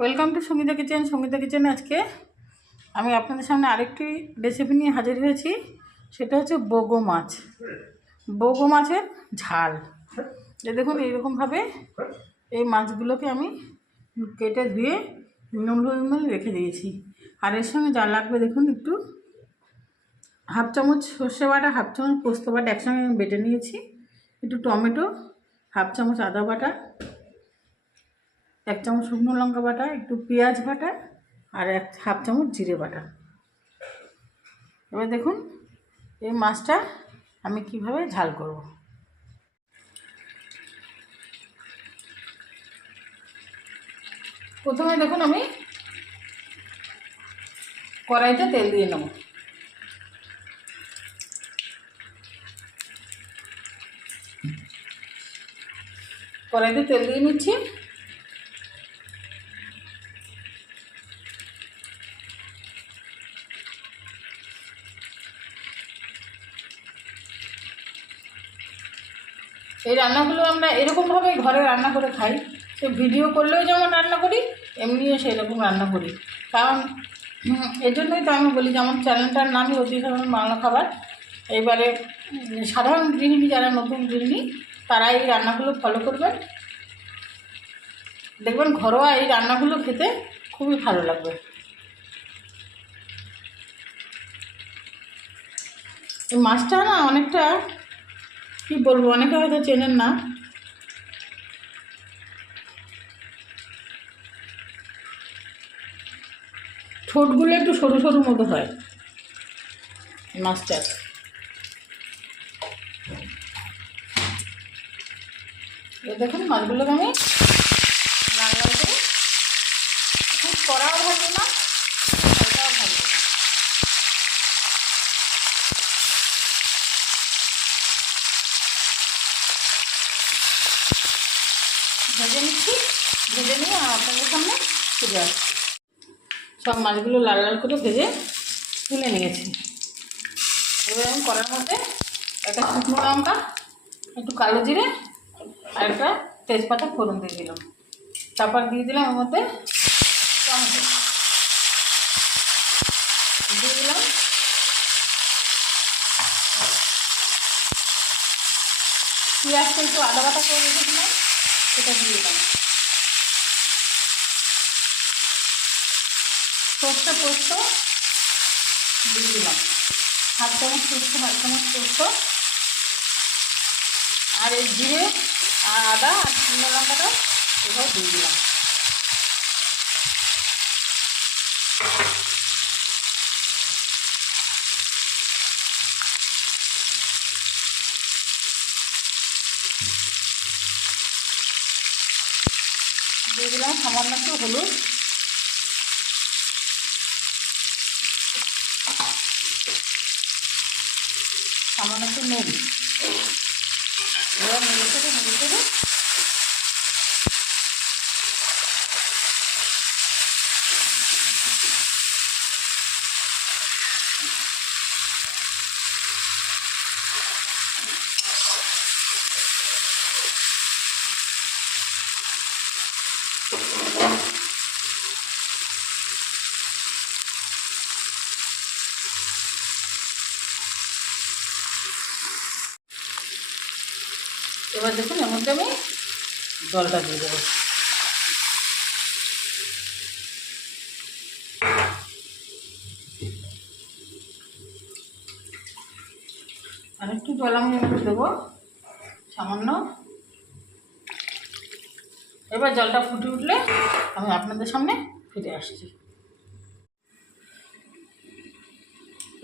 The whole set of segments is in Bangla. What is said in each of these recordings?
Welcome to Sangeeta kitchen. Sangeeta কিচেনে আজকে আমি আপনাদের সামনে আরেকটি রেসিপি নিয়ে হাজির হয়েছি। সেটা হচ্ছে বগো মাছ, বগো মাছের ঝাল। দেখুন এইরকমভাবে এই মাছগুলোকে আমি কেটে ধুয়ে নুন হলুদ রেখে দিয়েছি। আর এর সঙ্গে যা লাগবে দেখুন, একটু হাফ চামচ সর্ষে বাটা, হাফ চামচ পোস্ত বাটা একসঙ্গে আমি বেটে নিয়েছি, একটু টমেটো, হাফ চামচ আদা বাটা, 1 চামচ শুকনো লঙ্কা বাটা, একটু পেঁয়াজ বাটা আর হাফ চামচ জিরে বাটা। এবার দেখুন এই মাছটা আমি কিভাবে ঝাল করব। প্রথমে দেখুন আমি কড়াইতে তেল দিয়ে নেব। কড়াইতে তেল দিয়ে নিচ্ছি। এই রান্নাগুলো আমরা এরকমভাবে ঘরে রান্না করে খাই। সে ভিডিও করলেও যেমন রান্না করি, এমনিও সেই রকম রান্না করি। কারণ এই জন্যই তো আমি বলি যে আমার চ্যানেলটার নামই অতি সাধারণ বাংলা খাবার। এবারে সাধারণ গৃহিণী, যারা নতুন গৃহিণী, তারা এই রান্নাগুলো ফলো করবেন, দেখবেন ঘরোয়া এই রান্নাগুলো খেতে খুবই ভালো লাগবে। এই মাছটা না অনেকটা, কী বলবো, অনেকে হয়তো চেনেন না। ঠোঁটগুলো একটু সরু সরু মতো হয় মাছটা। দেখুন মাছগুলোকে আমি লাল লাল করে, খুব কড়াও ভাজবো না, হালকাও ভাজবো না, ভেজে নিচ্ছি। ভেজে নিয়ে আপনাদের সামনে ফিরে আসছি। সব মাছগুলো লাল লাল করে ভেজে তুলে নিয়েছি। এবার আমি কড়ার মধ্যে একটা শুকনো লঙ্কা, একটু কালো জিরে আর একটা তেজপাতা ফোড়ন দিয়ে দিলাম। তারপর দিয়ে দিলাম এর মধ্যে টমেটো দিয়ে দিলাম, পেঁয়াজটা একটু আদা বাটা করে রেখেছিলাম, সেটা দিয়ে দিলাম। সর্ষে পোস্ত দিয়ে দিলাম, হাফ চামচ সর্ষে, হাফ চামচ পোস্ত, আর এই জিরে আর আদা আর শুকনো লঙ্কাটা এটাও দিয়ে দিলাম। দিয়ে দিলাম সামান্য একটু হলুদ, সামান্য একটু নুন। এবার নেড়ে চেড়ে এবার দেখুন এর মধ্যে আমি জলটা দিয়ে দেবো। আর একটু জল আমি একটু দেবো সামান্য। এবার জলটা ফুটে উঠলে আমি আপনাদের সামনে ফিরে আসছি।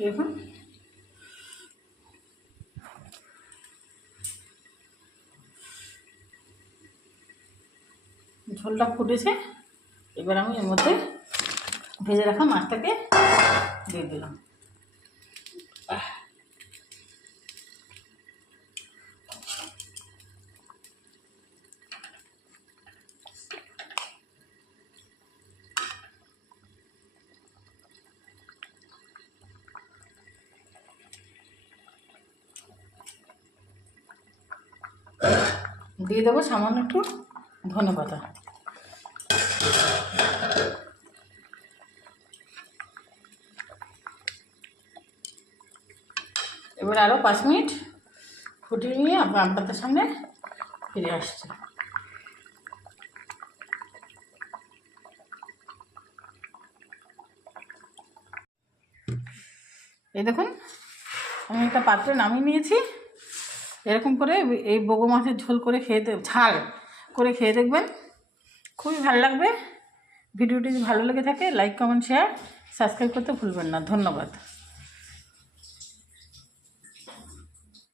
দেখুন ঝোলটা ফুটেছে। এবার আমি এর মধ্যে ভেজে রাখা মাছটাকে দিয়ে দিলাম। দিয়ে দেবো সামান্য একটু ধনেপাতা। এবার আরও 5 মিনিট ফুটিয়ে নিয়ে আপনাদের সামনে ফিরে আসছে। এই দেখুন আমি একটা পাত্রে নামিয়ে নিয়েছি। এরকম করে এই বগো মাছের ঝোল করে ঝাল করে খেয়ে দেখবেন, খুবই ভালো লাগবে। ভিডিওটি যদি ভালো লেগে থাকে লাইক কমেন্ট শেয়ার সাবস্ক্রাইব করতে ভুলবেন না। ধন্যবাদ।